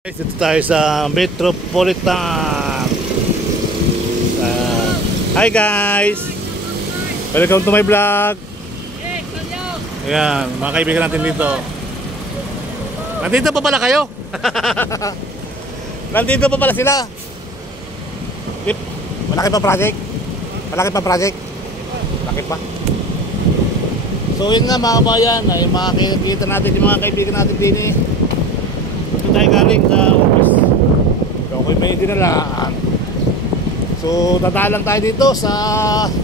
Guys, dito tayo sa Metropolitan. Hi guys, welcome to my vlog. Ayan, mga kaibigan natin dito. Nandito pa pala kayo. Nandito pa pala sila. Malaki pa project. Malaki pa project. Malaki pa. So yun nga mga kabayan, ay makikita natin yung mga kaibigan natin din eh. Ito tayo galing sa office. So ako'y may dinalaan. So dadaan lang tayo dito sa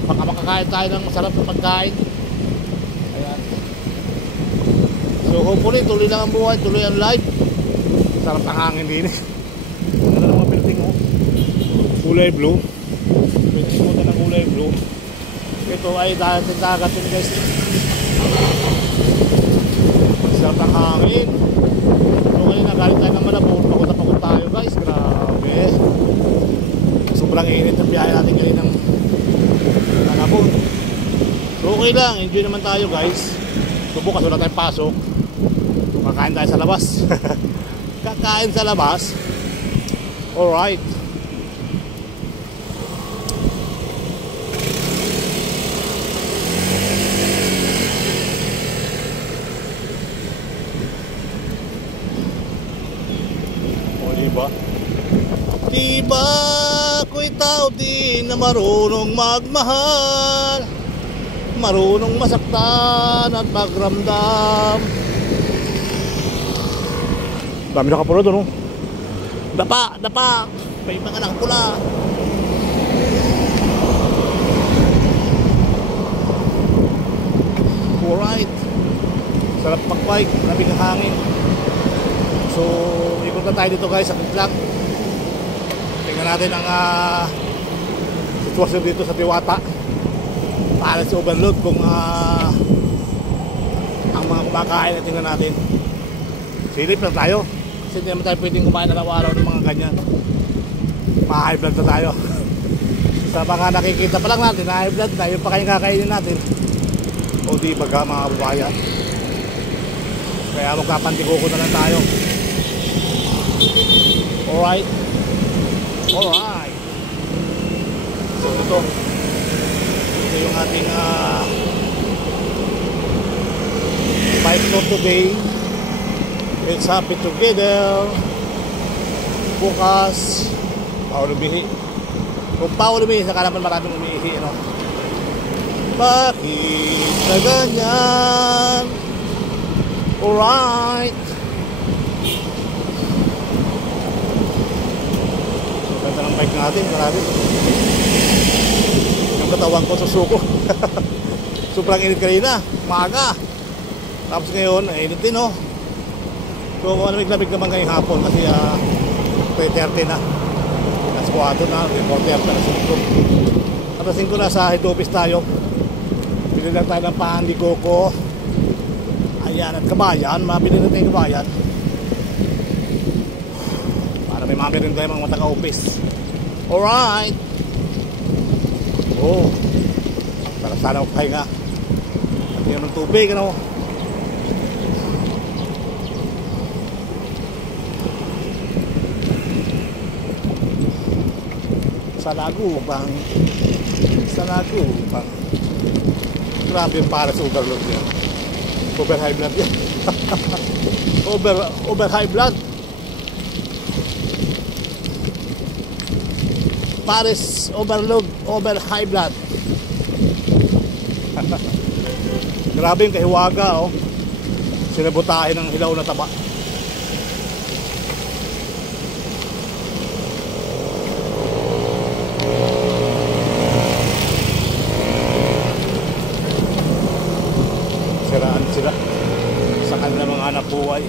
baka makakain tayo ng masarap na pagkain. Ayan. So hopefully tuloy lang ang buhay, tuloy ang life. Sarap ang hangin din eh. Ano na mga building oh. Kulay blue. Building mo na ng kulay blue. Ito ay dagat yun guys. Sarap ang hangin. So ngayon nagalit tayo ng Malabon. Pagod tayo guys. Grabe. Sobrang init ang biyahe natin ngayon ng Malabon. So okay lang. Enjoy naman tayo guys. So bukas wala tayong pasok. So kakain tayo sa labas. Kakain sa labas. Alright. Diba ako'y tao din na marunong magmahal, marunong masaktan at magramdam. Dami na kapuro doon, no? Dapa, dapa. May mga nakapula. Alright. Sarap pakbike, maraming hangin. So, ikot na tayo dito guys, sakit lang. Tingnan natin ang sitwasyon dito sa Diwata. Para sa overload kung ang mga kumakain na tingnan natin. Silip lang tayo. Kasi hindi naman tayo pwedeng kumain araw-araw ng mga ganyan. Ma-high blood na tayo. Sa mga nakikita pa lang natin, high blood na, yung pa kayong kakainin natin. O di baga mga babayan. Kaya magpapantiguko na lang tayo. Alright. Alright. So ito yung ating bike for today. It's happy together. Bukas paulibihi. Kung paulibihi saka naman maraming umiihi, no? Bakit na ganyan? Alright. Ganda ng bike natin, marami. Yung katawan ko susuko. Sobrang init kanina, maaga. Tapos ngayon, init din oh. So malamig-lamig naman ngayong hapon kasi 3:30 na. Alas 4 na, 4:30 na 5. Alas 5 na sa head office tayo. Bili lang tayo ng pandi koko. Ayan, at kabayan, mabili na tayo kabayan. May mami rin tayo mga taga-office. Alright. Oh, para sana magpahinga. At yun ng tubig, ano? Sa Lagupang. Sa Lagupang. Grabe yung para sa overload yan. Over high blood yan. Over high blood. Paris overload, over high blood. Grabe yung kahiwaga oh. Sinabutahin ng hilaw na taba. Siraan sila sa kanilang mga anak buhay.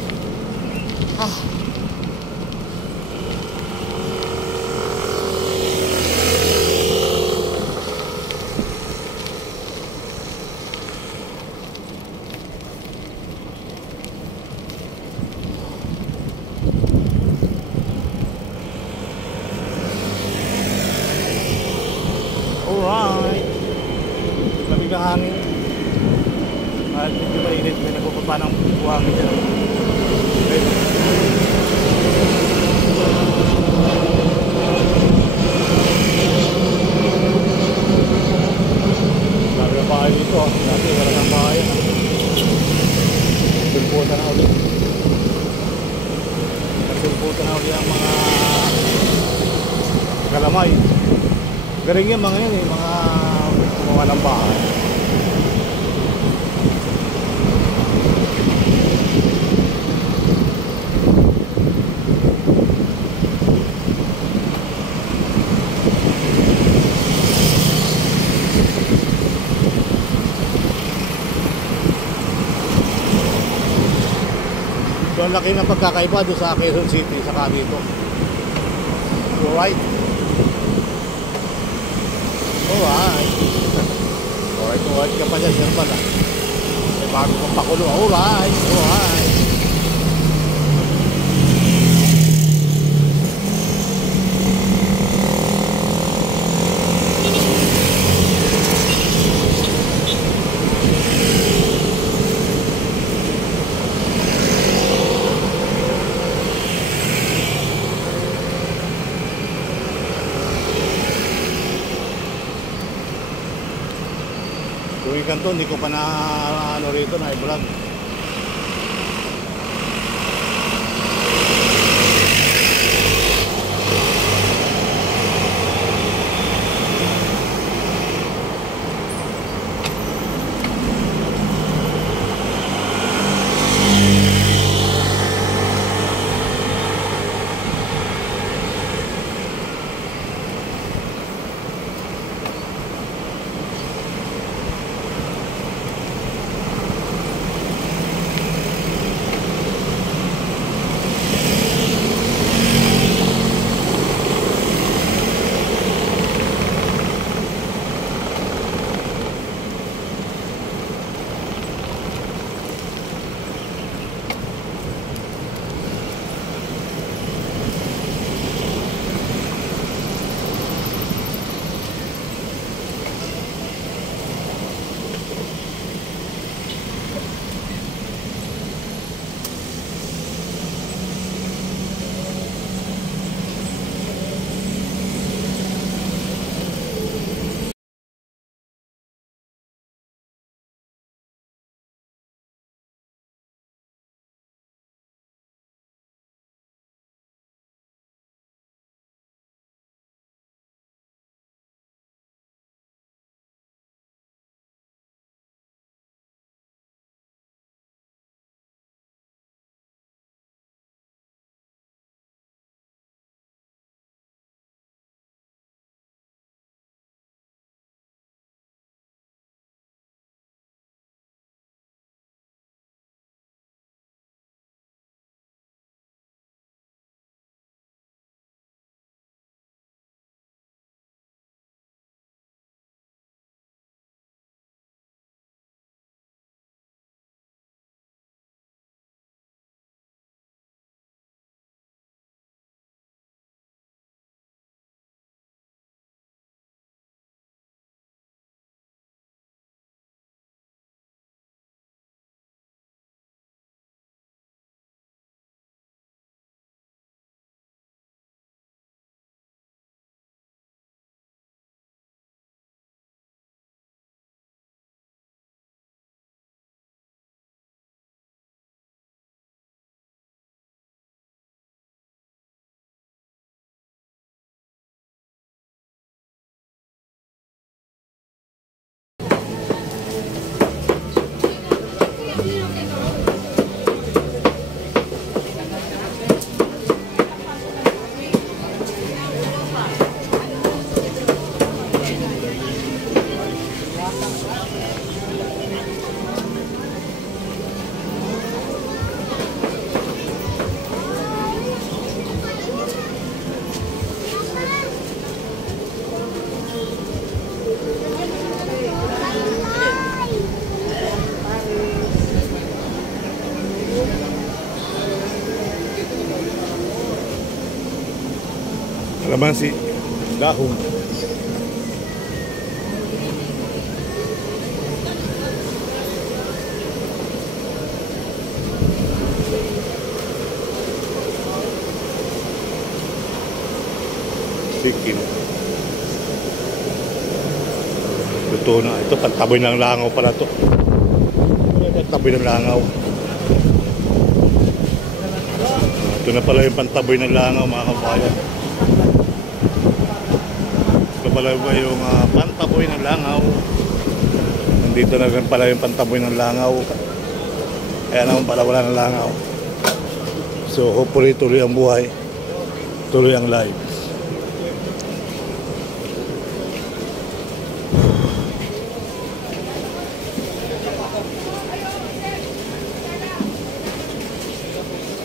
Alright. Lamig ang hangin. At medyo mainit. May nagpapapa ng buhangin dyan. Okay. nakita na ulit ang mga kalamay. Galing yan mga yan eh, mga walang bahay. So ang laki ng pagkakaiba doon sa Quezon City saka dito. Alright. Alright. Alright ka pa dyan. Yan pala. May bago kang pakulo. Alright. Alright. Tuwing kanto, hindi ko pa na ano rito na i-vlog. Kalamansi, dahon. Sikim. Ito na, ito pagtaboy ng langaw pala to. Pagtaboy ng langaw. Ito na pala yung pantaboy ng langaw mga kabayan. Ito pala ba yung pantaboy ng langaw. Nandito na rin pala yung pantaboy ng langaw. Kaya naman pala wala ng langaw. So hopefully tuloy ang buhay. Tuloy ang life.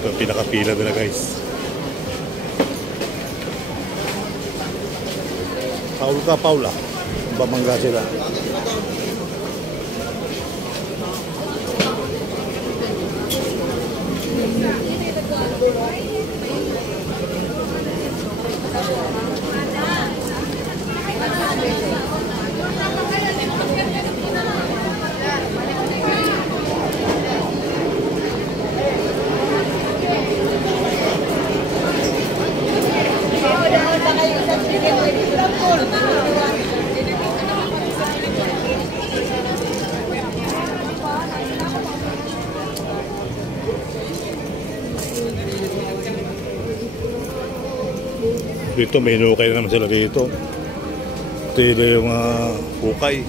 Ito pinakapila nila guys. Paul ka Paula. Bamangga sila. Dito may hinukay na naman sila dito. Ito yung hukay.